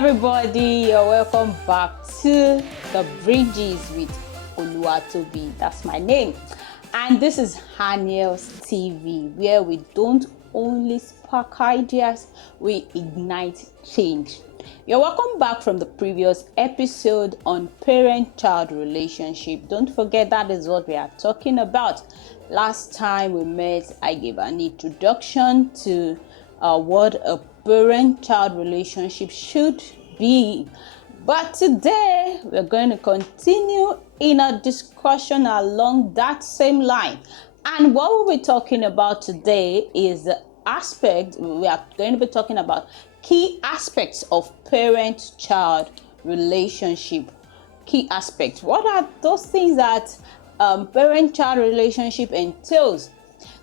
everybody, you're welcome back to The Bridges with Oluwatobi. That's my name. And this is Haniel's TV, where we don't only spark ideas, we ignite change. You're welcome back from the previous episode on parent-child relationship. Don't forget that is what we are talking about. Last time we met, I gave an introduction to what a parent-child relationship should be. But today we're going to continue in a discussion along that same line. And what we'll be talking about today is the aspect, we are going to be talking about key aspects of parent-child relationship. Key aspects. What are those things that parent-child relationship entails?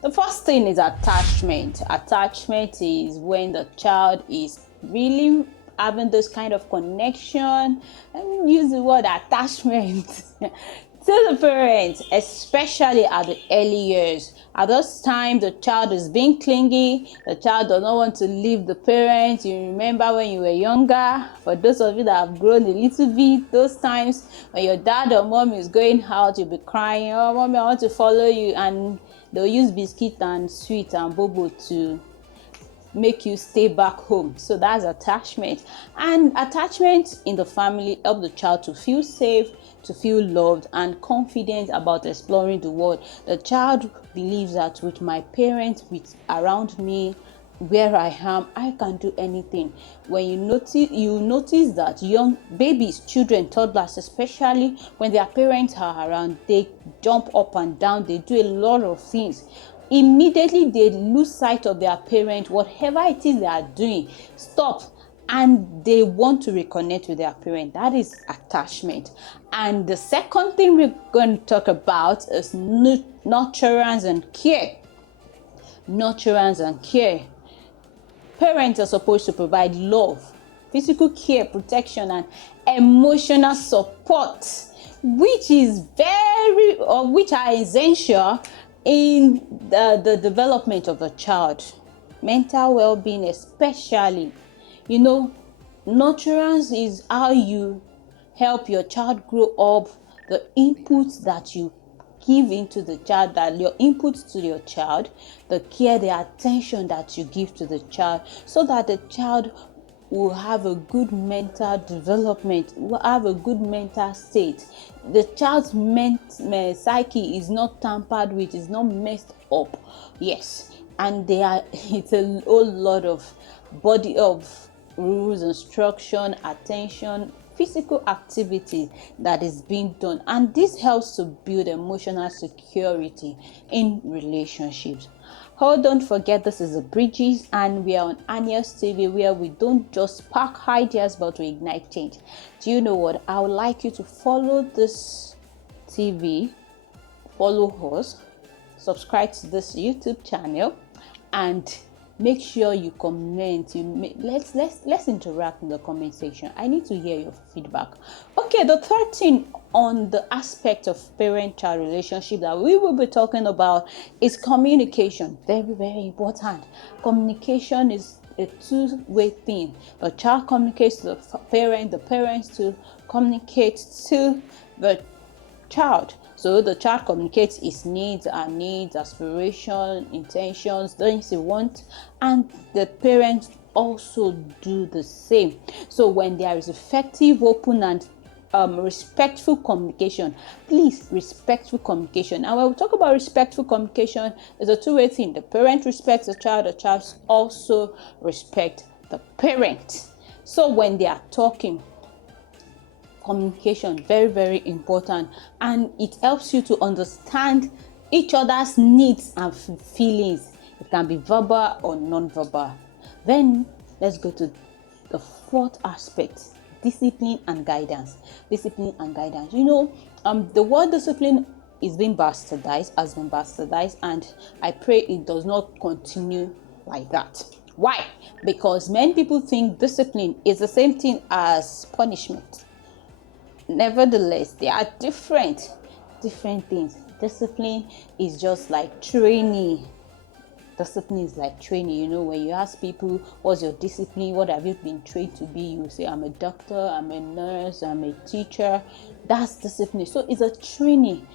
The first thing is attachment. Attachment is when the child is really having this kind of connection. Let me use the word attachment to the parents, especially at the early years. At those times, the child is being clingy. The child does not want to leave the parents. You remember when you were younger, for those of you that have grown a little bit, those times when your dad or mom is going out, you'll be crying, oh, mommy, I want to follow you. And they'll use biscuit and sweet and bobo to make you stay back home. So that's attachment. And attachment in the family help the child to feel safe, to feel loved and confident about exploring the world. The child believes that with my parents around me, where I am, I can do anything. When you notice that young babies, children, toddlers, especially when their parents are around, they jump up and down, they do a lot of things. Immediately they lose sight of their parent, whatever it is they are doing, stop, and they want to reconnect with their parent. That is attachment. And the second thing we're going to talk about is nurturance and care. Nurturance and care. Parents are supposed to provide love, physical care, protection, and emotional support, which are essential in the development of a child. Mental well-being especially. Nurturance is how you help your child grow up, the inputs that you give into the child, that your inputs to your child, the care, the attention that you give to the child, so that the child will have a good mental development, will have a good mental state. The child's psyche is not tampered with, is not messed up. Yes, and it's a whole lot of body of rules, instruction, attention, physical activity that is being done, and this helps to build emotional security in relationships. Oh, don't forget, this is the Bridges, and we are on Haniel's TV, where we don't just spark ideas but we ignite change. Do you know what? I would like you to follow this TV, follow us, subscribe to this YouTube channel, and make sure you comment. Let's interact in the comment section. I need to hear your feedback. Okay, the third thing on the aspect of parent-child relationship that we will be talking about is communication. Very, very important. Communication is a two-way thing. The child communicates to the parents to communicate to the child. So the child communicates his needs, aspirations, intentions, things he wants, and the parents also do the same. So when there is effective, open, and respectful communication, please, respectful communication. And when we talk about respectful communication, it's a two-way thing. The parent respects the child also respect the parent. So when they are talking, communication, very, very important, and it helps you to understand each other's needs and feelings. It can be verbal or non-verbal. Then let's go to the fourth aspect: discipline and guidance. Discipline and guidance. The word discipline has been bastardized, and I pray it does not continue like that. Why? Because many people think discipline is the same thing as punishment. Nevertheless, they are different things. Discipline is just like training. Discipline is like training. You know, when you ask people, what's your discipline? What have you been trained to be? You say, I'm a doctor, I'm a nurse, I'm a teacher. That's discipline. So it's a training.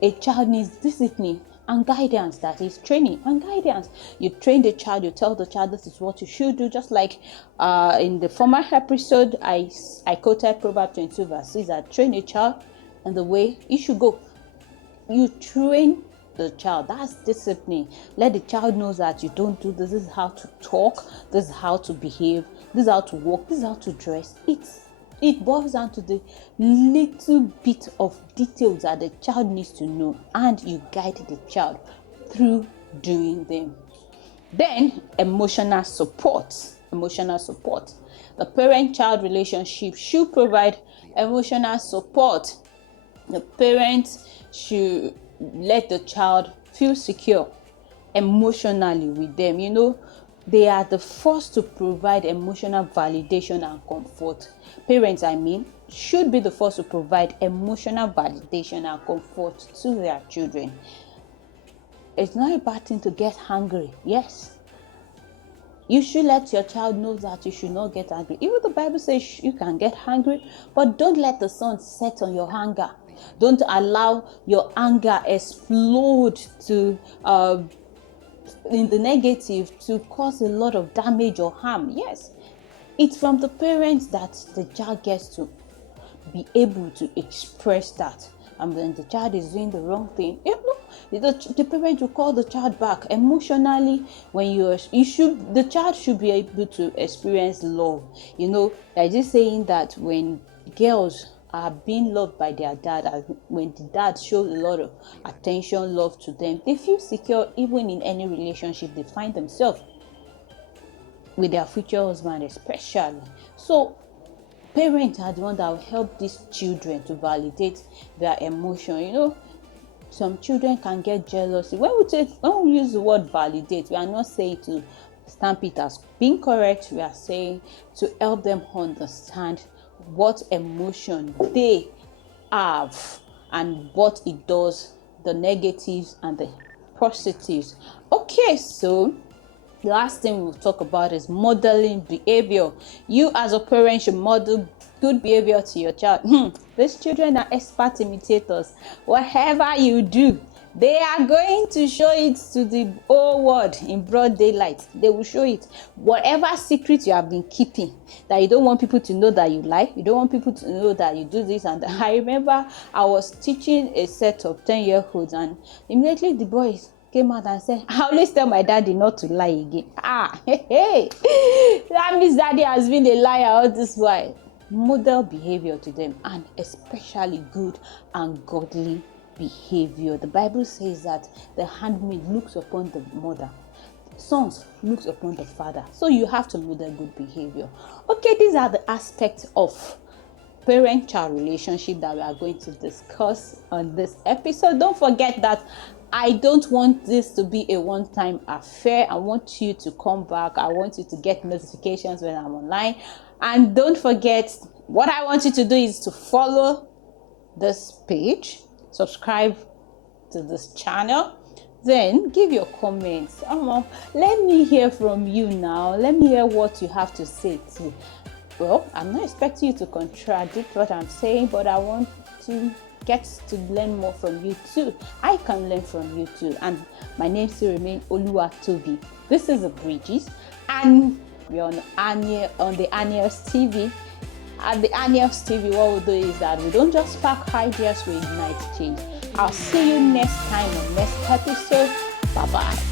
A child needs discipline and guidance. That is training and guidance. You train the child, you tell the child this is what you should do. Just like in the former episode, I quoted Proverbs 22 verse 6, that train a child in the way he should go. You train the child. That's discipline. Let the child know that you don't do this. This is how to talk. This is how to behave. This is how to walk. This is how to dress. It boils down to the little bit of details that the child needs to know, and you guide the child through doing them. Then emotional support. Emotional support. The parent-child relationship should provide emotional support. The parent should let the child feel secure emotionally with them. You know, they are the first to provide emotional validation and comfort. Parents, should be the first to provide emotional validation and comfort to their children. It's not a bad thing to get hungry. Yes. You should let your child know that you should not get angry. Even the Bible says you can get hungry, but don't let the sun set on your hunger. Don't allow your anger explode to in the negative to cause a lot of damage or harm. Yes, it's from the parents that the child gets to be able to express that. And when the child is doing the wrong thing, the parent will call the child back emotionally. When the child should be able to experience love. You know, there's this saying that when girls are being loved by their dad, and when the dad shows a lot of attention, love to them, they feel secure even in any relationship they find themselves with their future husband especially. So parents are the ones that will help these children to validate their emotion. You know, some children can get jealousy. When we use the word validate, we are not saying to stamp it as being correct. We are saying to help them understand what emotion they have and what it does, the negatives and the positives. Okay, so the last thing we'll talk about is modeling behavior. You as a parent should model good behavior to your child. These children are expert imitators. Whatever you do, they are going to show it to the whole world in broad daylight. They will show it. Whatever secret you have been keeping, that you don't want people to know that you lie, you don't want people to know that you do this and that. I remember I was teaching a set of 10-year-olds, and immediately the boys came out and said, I always tell my daddy not to lie again. Hey. That means daddy has been a liar all this while. Model behavior to them, and especially good and godly behavior. The Bible says that the handmaid looks upon the mother, sons looks upon the father. So you have to model good behavior. Okay, these are the aspects of parent-child relationship that we are going to discuss on this episode. Don't forget that I don't want this to be a one-time affair. I want you to come back. I want you to get notifications when I'm online. And don't forget, what I want you to do is to follow this page, subscribe to this channel, then give your comments. Let me hear from you now. Let me hear what you have to say too. Well, I'm not expecting you to contradict what I'm saying, but I want to get to learn more from you too. I can learn from you too. And my name still remains Oluwatobi. This is the Bridges, and we're on the Annials TV. At the Annials TV, what we'll do is that we don't just spark ideas, we ignite change. I'll see you next time on next episode. Bye-bye.